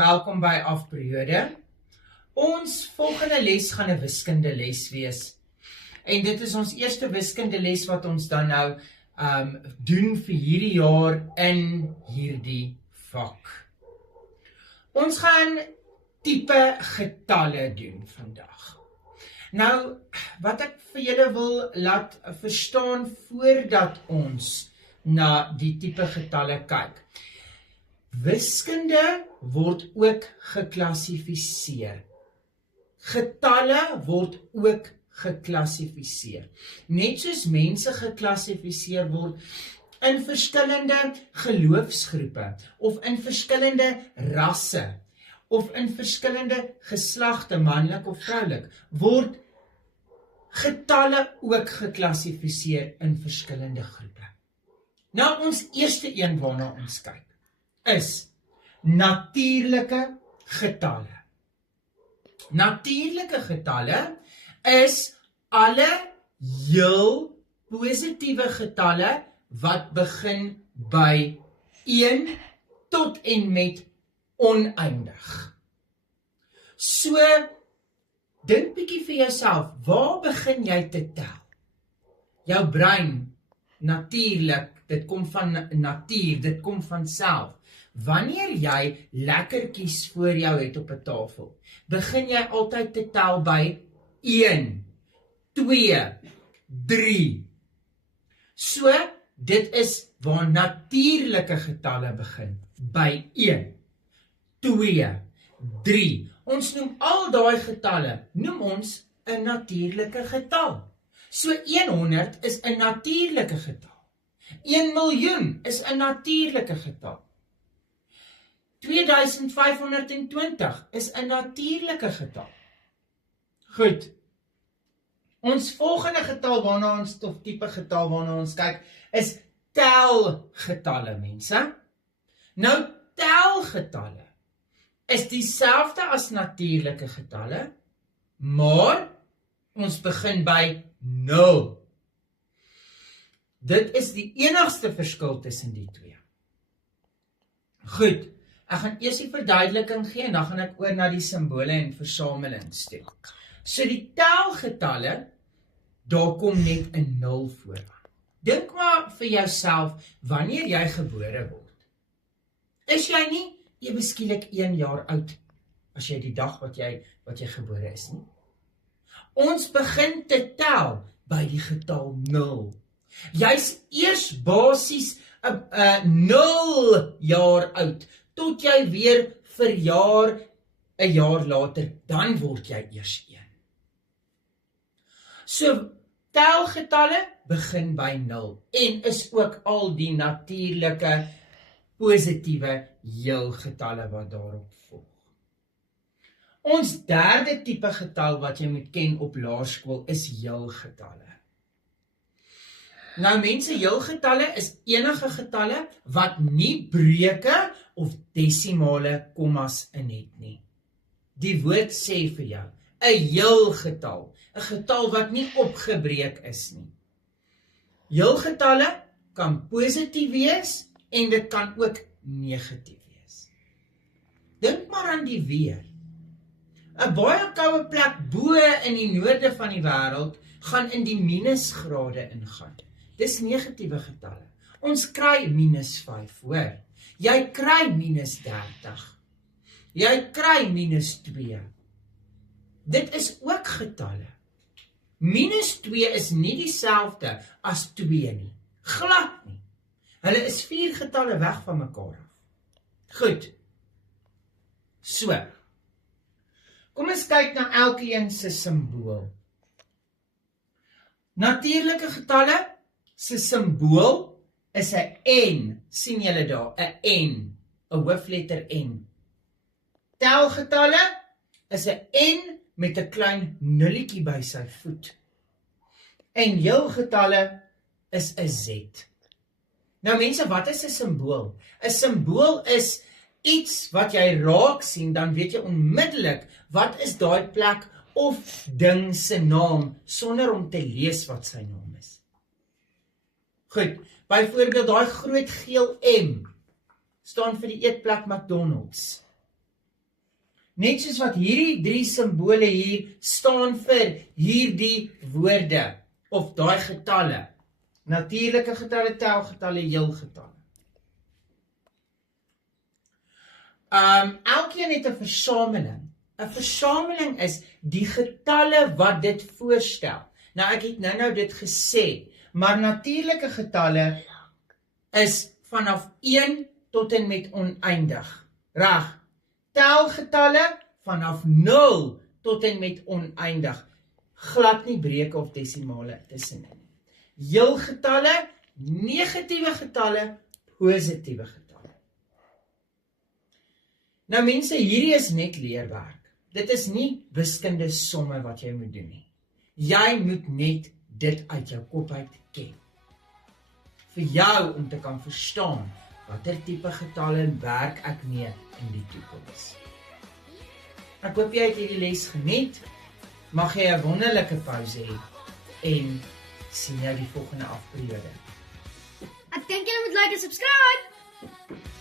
welkom by Afperiode. Ons volgende les gaan 'n wiskunde les wees. En dit is ons eerste wiskunde les wat ons dan nou doen vir hierdie jaar in hierdie vak. Ons gaan tipe getalle doen vandag. Nou, wat ek vir julle wil laat verstaan voordat ons na die tipe getalle kyk. Wiskunde word ook geklassifiseer. Getalle word ook geklassifiseer. Net soos mense geklassifiseer word in verskillende geloofsgroepe, of in verskillende rasse, of in verskillende geslagte, manlik of vroulik, word getalle ook geklassifiseer in verskillende groepe. Nou ons eerste een waarna ons kyk, is natuurlike getalle. Natuurlike getalle is alle heel positiewe getalle wat begin by 1 tot en met oneindig. So, dink bietjie vir jouself, waar begin jy te tel? Jou brein, natuurlik, dit kom van natuur, dit kom van self. Wanneer jy lekkertjies voor jou het op 'n tafel, begin jy altyd te tel by 1, 2, 3. So, dit is waar natuurlike getalle begin, by 1, 2, 3. Ons noem al daai getalle, noem ons 'n natuurlike getal. So 100 is 'n natuurlike getal. 1 miljoen is 'n natuurlike getal. 2520 is 'n natuurlike getal. Goed. Ons volgende getal waarna ons, of tipe getal waarna ons kyk, is telgetalle, mense. Nou, telgetalle is dieselfde as natuurlike getalle, maar ons begin by 0. Dit is die enigste verskil tussen die twee. Goed, ek gaan eers die verduideliking gee en dan gaan ek oor na die simbole en versamelings toe. So die telgetalle, daar kom net 'n 0 vooraan. Dink maar vir jouself, wanneer jy gebore word, is jy nie ewe skielik 1 jaar oud, as jy die dag wat jy gebore is nie. Ons begin te tel by die getal 0. Jy's eers basies 0 jaar oud, tot jy weer verjaar 'n jaar later, dan word jy eers 1. So, telgetalle begin by 0 en is ook al die natuurlike, positiewe heelgetalle wat daarop volg. Ons derde tipe getal wat jy moet ken op laerskool is heelgetalle. Nou mense, heelgetalle is enige getalle wat nie breuke of desimale kommas in het nie. Die woord sê vir jou, 'n heelgetal, 'n getal wat nie opgebreek is nie. Heelgetalle kan positief wees en dit kan ook negatief wees. Dink maar aan die weer. 'n baie koue plek bo in die noorde van die wêreld gaan in die minusgrade ingaan. Dis negatiewe getalle. Ons kry -5, hoor. Jy kry -30. Jy kry -2. Dit is ook getalle. -2 is nie dieselfde as 2 nie. Glad nie. Hulle is 4 getalle weg van mekaar af. Goed. So. Kom ons kyk na elkeen se simbool. Natuurlike getalle se simbool is 'n N. Sien julle daar? 'n hoofletter N. Telgetalle is 'n N met 'n klein nulletjie by sy voet. En heelgetalle is 'n Z. Nou mense, wat is 'n simbool? 'n Simbool is iets wat jy raak sien, dan weet jy onmiddellik wat is daai plek of ding se naam, sonder om te lees wat sy naam is. Goed, byvoorbeeld daai groot geel M staan vir die eetplek McDonald's. Net soos wat hierdie 3 simbole hier staan vir hierdie woorde of daai getalle. Natuurlike getalle, telgetalle, heelgetalle. Elkeen het 'n versameling. 'n Versameling is die getalle wat dit voorstel. Nou ek het nou dit gesê, maar natuurlike getalle is vanaf 1 tot en met oneindig. Reg. Telgetalle vanaf 0 tot en met oneindig. Glad nie breuke of desimale tussenin. Heelgetalle, negatiewe getalle, positiewe getalle. Nou mense, hierdie is net leerwerk. Dit is nie wiskunde somme wat jy moet doen nie. Jy moet net dit uit jou kop uit ken. Vir jou om te kan verstaan watter tipe getalle werk ek mee in die toekoms. Ek hoop jy het hierdie les geniet. Mag jy 'n wonderlike pouse hê en sien jou die volgende afperiode. Ek dink julle moet like en subscribe.